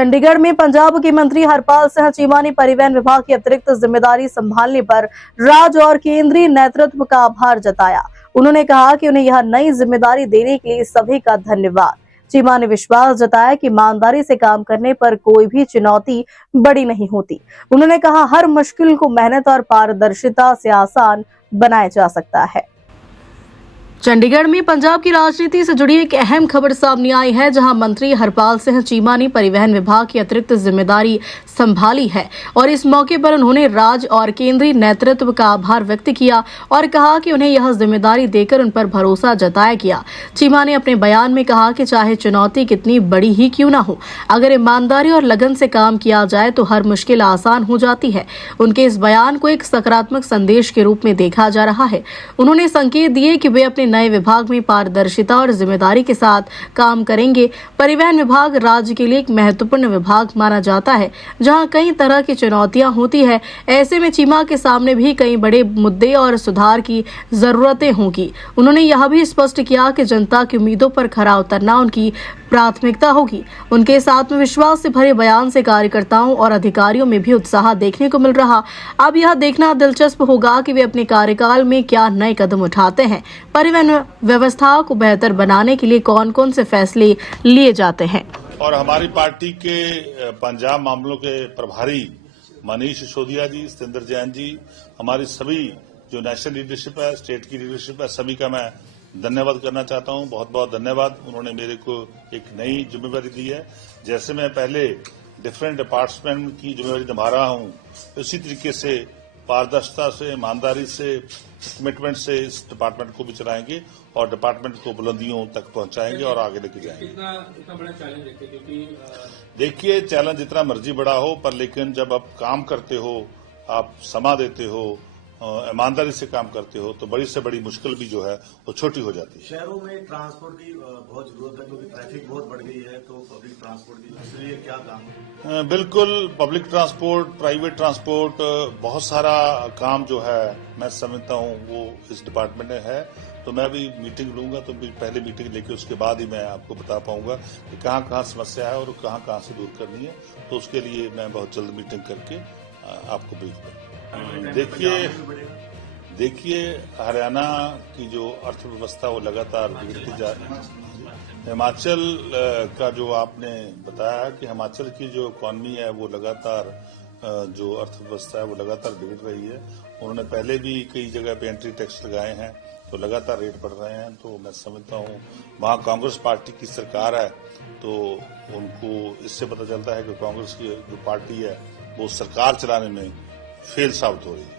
चंडीगढ़ में पंजाब के मंत्री हरपाल सिंह चीमा ने परिवहन विभाग की अतिरिक्त जिम्मेदारी संभालने पर राज्य और केंद्रीय नेतृत्व का आभार जताया। उन्होंने कहा कि उन्हें यह नई जिम्मेदारी देने के लिए सभी का धन्यवाद। चीमा ने विश्वास जताया कि ईमानदारी से काम करने पर कोई भी चुनौती बड़ी नहीं होती। उन्होंने कहा, हर मुश्किल को मेहनत और पारदर्शिता से आसान बनाया जा सकता है। चंडीगढ़ में पंजाब की राजनीति से जुड़ी एक अहम खबर सामने आई है, जहां मंत्री हरपाल सिंह चीमा ने परिवहन विभाग की अतिरिक्त जिम्मेदारी संभाली है और इस मौके पर उन्होंने राज्य और केंद्रीय नेतृत्व का आभार व्यक्त किया और कहा कि उन्हें यह जिम्मेदारी देकर उन पर भरोसा जताया गया। चीमा ने अपने बयान में कहा कि चाहे चुनौती कितनी बड़ी ही क्यों न हो, अगर ईमानदारी और लगन से काम किया जाए तो हर मुश्किल आसान हो जाती है। उनके इस बयान को एक सकारात्मक संदेश के रूप में देखा जा रहा है। उन्होंने संकेत दिए कि वे अपने नए विभाग में पारदर्शिता और जिम्मेदारी के साथ काम करेंगे। परिवहन विभाग राज्य के लिए एक महत्वपूर्ण विभाग माना जाता है, जहां कई तरह की चुनौतियां होती है। ऐसे में चीमा के सामने भी कई बड़े मुद्दे और सुधार की जरूरतें होंगी। उन्होंने यह भी स्पष्ट किया कि जनता की उम्मीदों पर खरा उतरना उनकी प्राथमिकता होगी। उनके इस आत्मविश्वास से भरे बयान से कार्यकर्ताओं और अधिकारियों में भी उत्साह देखने को मिल रहा। अब यह देखना दिलचस्प होगा कि वे अपने कार्यकाल में क्या नए कदम उठाते हैं। परिवहन व्यवस्था को बेहतर बनाने के लिए कौन कौन से फैसले लिए जाते हैं। और हमारी पार्टी के पंजाब मामलों के प्रभारी मनीष सिसोदिया जी, सतेंद्र जैन जी, हमारी सभी जो नेशनल लीडरशिप है, स्टेट की लीडरशिप है, सभी का मैं धन्यवाद करना चाहता हूं। बहुत बहुत धन्यवाद। उन्होंने मेरे को एक नई जिम्मेदारी दी है। जैसे मैं पहले डिफरेंट डिपार्टमेंट की जिम्मेदारी निभा रहा हूं, उसी तरीके से पारदर्शिता से, ईमानदारी से, कमिटमेंट से इस डिपार्टमेंट को भी चलाएंगे और डिपार्टमेंट को बुलंदियों तक पहुंचाएंगे और आगे लेके जाएंगे। कितना बड़ा चैलेंज है, क्योंकि देखिए, चैलेंज जितना मर्जी बड़ा हो, पर लेकिन जब आप काम करते हो, आप समा देते हो, ईमानदारी से काम करते हो, तो बड़ी से बड़ी मुश्किल भी जो है वो छोटी हो जाती है। शहरों में ट्रांसपोर्ट की बहुत जरूरत है, क्योंकि ट्रैफिक बहुत बढ़ गई है, तो पब्लिक ट्रांसपोर्ट की इसलिए क्या काम? बिल्कुल, पब्लिक ट्रांसपोर्ट, प्राइवेट ट्रांसपोर्ट, बहुत सारा काम जो है मैं समझता हूँ वो इस डिपार्टमेंट में है। तो मैं भी मीटिंग लूंगा, तो पहले मीटिंग लेके उसके बाद ही मैं आपको बता पाऊंगा कि कहाँ कहाँ समस्या है और कहाँ कहाँ से दूर करनी है। तो उसके लिए मैं बहुत जल्द मीटिंग करके आपको ब्रीफ करूंगा। देखिए, हरियाणा की जो अर्थव्यवस्था वो लगातार बिगड़ती जा रही है। हिमाचल का जो आपने बताया कि हिमाचल की जो इकॉनमी है वो लगातार जो अर्थव्यवस्था है वो लगातार बिगड़ रही है। उन्होंने पहले भी कई जगह पे एंट्री टैक्स लगाए हैं, तो लगातार रेट बढ़ रहे हैं। तो मैं समझता हूँ वहाँ कांग्रेस पार्टी की सरकार है, तो उनको इससे पता चलता है कि कांग्रेस की जो पार्टी है वो सरकार चलाने में फेल साबित हो रही है।